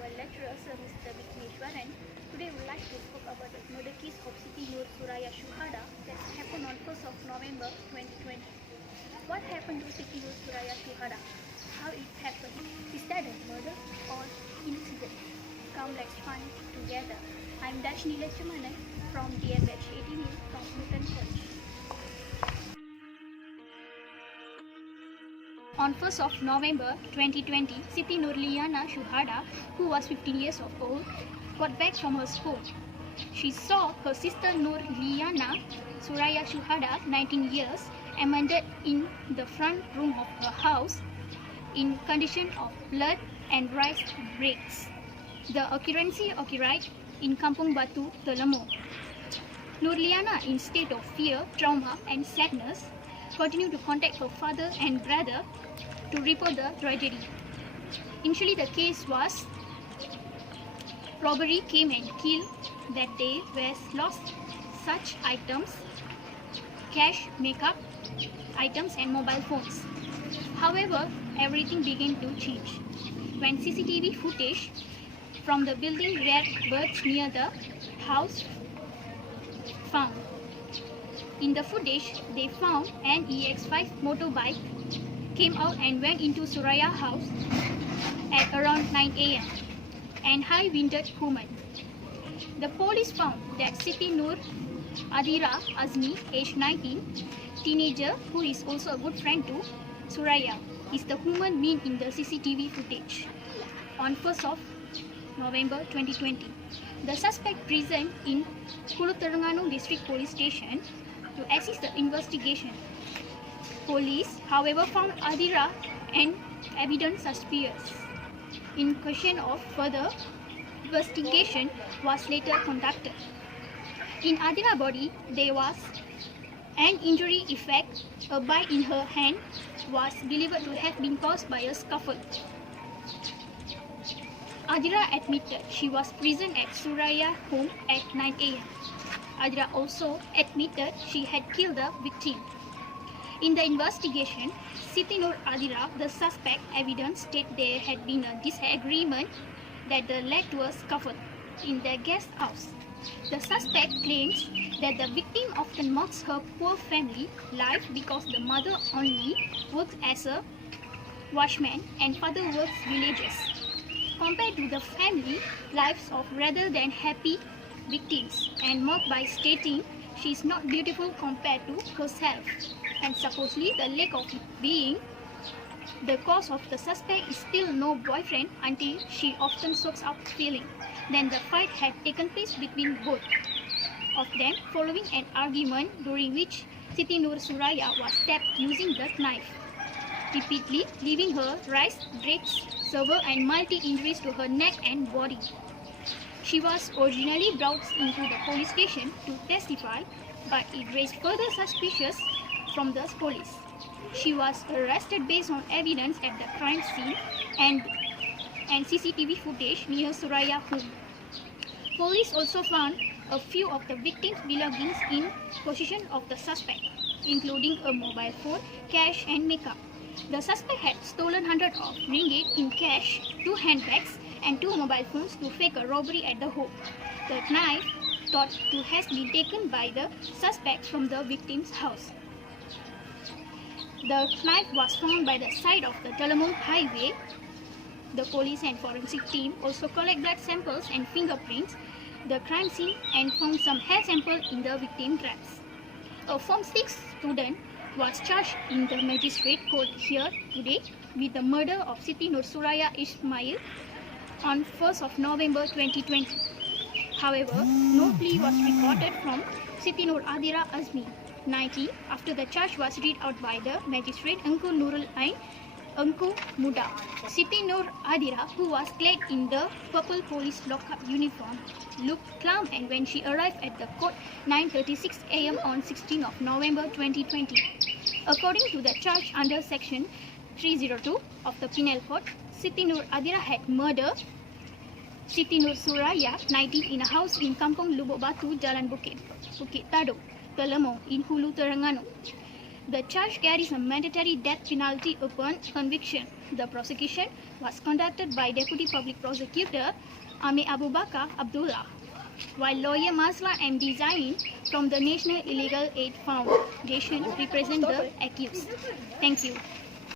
our lecturer, Sir Mr. Vikneshwaran. Today we would like to talk about the murder case of Siti Noor Suraya Shuhada that happened on 1st of November 2020. What happened to Siti Noor Suraya Shuhada? How it happened? Is that a murder or incident? Come, let's find together. I'm Darshini Lechamanan from DMH 18 from Newton College. On 1st of November 2020, Siti Noor Liana Shuhada, who was 15 years old, got back from her school. She saw her sister Noor Liana Suraya Shuhada, 19 years, embedded in the front room of her house in condition of blood and rice breaks. The occurrence occurred in Kampung Batu, Telemo. Noor Liana, in state of fear, trauma and sadness, continued to contact her father and brother to report the tragedy. Initially, the case was robbery came and killed that day were lost such items, cash, makeup items and mobile phones. However, everything began to change when CCTV footage from the building rear birds near the house found. In the footage, they found an EX5 motorbike came out and went into Suraya house at around 9 a.m. and high-winded woman. The police found that Siti Noor Adira Azmi, aged 19, teenager who is also a good friend to Suraya, is the woman seen in the CCTV footage. On 1st of November 2020, the suspect present in Hulu Terengganu District Police Station to assist the investigation. Police, however, found Adira an evidence suspicious. In question of further investigation was later conducted. In Adira's body, there was an injury effect. A bite in her hand was believed to have been caused by a scuffle. Adira admitted she was present at Suraya home at 9 a.m. Adira also admitted she had killed the victim. In the investigation, Siti Noor Adira, the suspect, evidence stated there had been a disagreement that led to a scuffle in their guest house. The suspect claims that the victim often mocks her poor family life because the mother only works as a watchman and father works villages, compared to the family lives of rather than happy victims, and mocked by stating she is not beautiful compared to herself, and supposedly the lack of being the cause of the suspect is still no boyfriend until she often soaks up feeling. Then the fight had taken place between both of them following an argument during which Siti Noor Suraya was stabbed using the knife repeatedly, leaving her wrist, breaks, severe and multi-injuries to her neck and body. She was originally brought into the police station to testify, but it raised further suspicions from the police. She was arrested based on evidence at the crime scene and CCTV footage near Suraya home. Police also found a few of the victims' belongings in possession of the suspect, including a mobile phone, cash and makeup. The suspect had stolen hundreds of ringgit in cash, 2 handbags and 2 mobile phones to fake a robbery at the home. The knife thought to have been taken by the suspect from the victim's house. The knife was found by the side of the Telemo highway. The police and forensic team also collect blood samples and fingerprints the crime scene and found some hair sample in the victim traps. A Form 6 student was charged in the magistrate court here today with the murder of Siti Noor Suraya Ismail on 1st of November 2020. However, no plea was recorded from Siti Noor Adira Azmi, 19, after the charge was read out by the magistrate Engku Nurul Ain Engku Muda. Siti Noor Adira, who was clad in the purple police lockup uniform, looked calm and when she arrived at the court 9:36 a.m. on 16th of November 2020. According to the charge under section 302 of the Penal Code, Siti Noor Adira had murdered Siti Noor Suraya, 19, in a house in Kampung Lubuk Batu, Jalan Bukit Taduk, Telemo, in Hulu Terengganu. The charge carries a mandatory death penalty upon conviction. The prosecution was conducted by Deputy Public Prosecutor Ame Abu Bakar Abdullah, while lawyer Masla M. Zain from the National Illegal Aid Foundation represent the accused. Thank you.